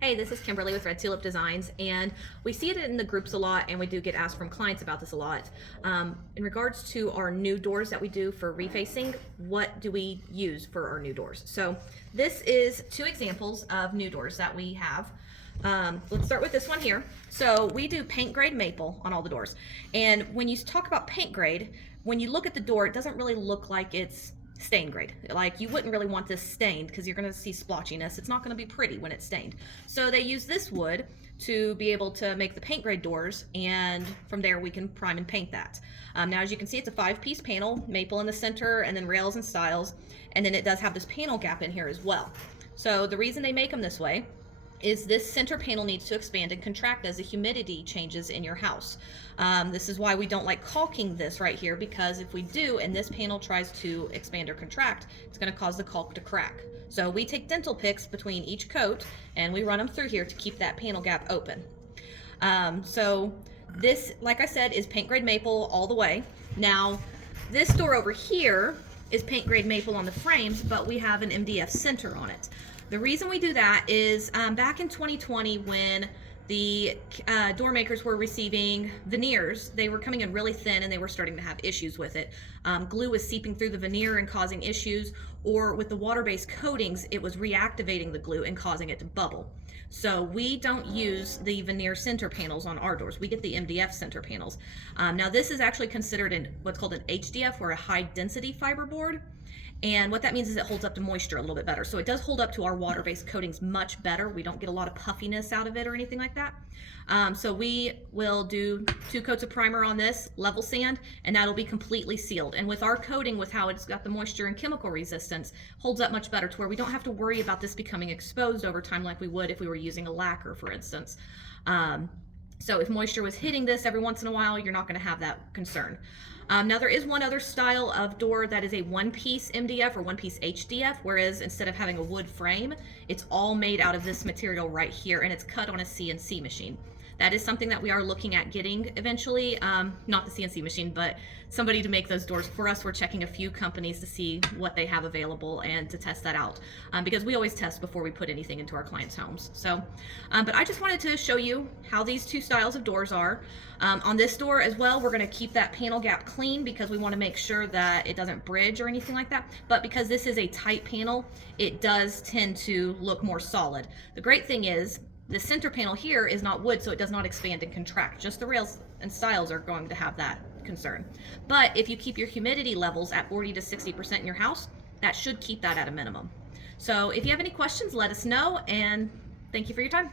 Hey, this is Kimberly with Red Tulip Designs, and we see it in the groups a lot, and we do get asked from clients about this a lot. In regards to our new doors that we do for refacing, what do we use for our new doors? So this is two examples of new doors that we have. Let's start with this one here. So we do paint grade maple on all the doors. And when you talk about paint grade, when you look at the door, it doesn't really look like it's stain grade. Like, you wouldn't really want this stained because you're going to see splotchiness. It's not going to be pretty when it's stained. So they use this wood to be able to make the paint grade doors, and from there we can prime and paint that. Now, as you can see, it's a 5-piece panel, maple in the center, and then rails and stiles, and then it does have this panel gap in here as well. So the reason they make them this way is this center panel needs to expand and contract as the humidity changes in your house. This is why we don't like caulking this right here, because if we do and this panel tries to expand or contract, it's going to cause the caulk to crack. So we take dental picks between each coat and we run them through here to keep that panel gap open. So this, like I said, is paint grade maple all the way. Now, this door over here is paint grade maple on the frames, but we have an MDF center on it. The reason we do that is back in 2020, when the door makers were receiving veneers, they were coming in really thin and they were starting to have issues with it. Glue was seeping through the veneer and causing issues, or with the water-based coatings, it was reactivating the glue and causing it to bubble. So we don't use the veneer center panels on our doors. We get the MDF center panels. Now, this is actually considered what's called an HDF, or a high density fiberboard. And what that means is it holds up to moisture a little bit better. So it does hold up to our water-based coatings much better. We don't get a lot of puffiness out of it or anything like that. So we will do 2 coats of primer on this, level sand, and that'll be completely sealed. And with our coating, with how it's got the moisture and chemical resistance, holds up much better to where we don't have to worry about this becoming exposed over time like we would if we were using a lacquer, for instance. So if moisture was hitting this every once in a while, you're not going to have that concern. Now, there is one other style of door that is a 1-piece MDF or 1-piece HDF, whereas instead of having a wood frame, it's all made out of this material right here, and it's cut on a CNC machine. That is something that we are looking at getting eventually. Not the CNC machine, but somebody to make those doors for us. We're checking a few companies to see what they have available and to test that out, because we always test before we put anything into our clients' homes. So, but I just wanted to show you how these two styles of doors are. On this door as well, we're going to keep that panel gap clean because we want to make sure that it doesn't bridge or anything like that. But because this is a tight panel, it does tend to look more solid. The great thing is, the center panel here is not wood, so it does not expand and contract. Just the rails and stiles are going to have that concern. But if you keep your humidity levels at 40 to 60% in your house, that should keep that at a minimum. So if you have any questions, let us know, and thank you for your time.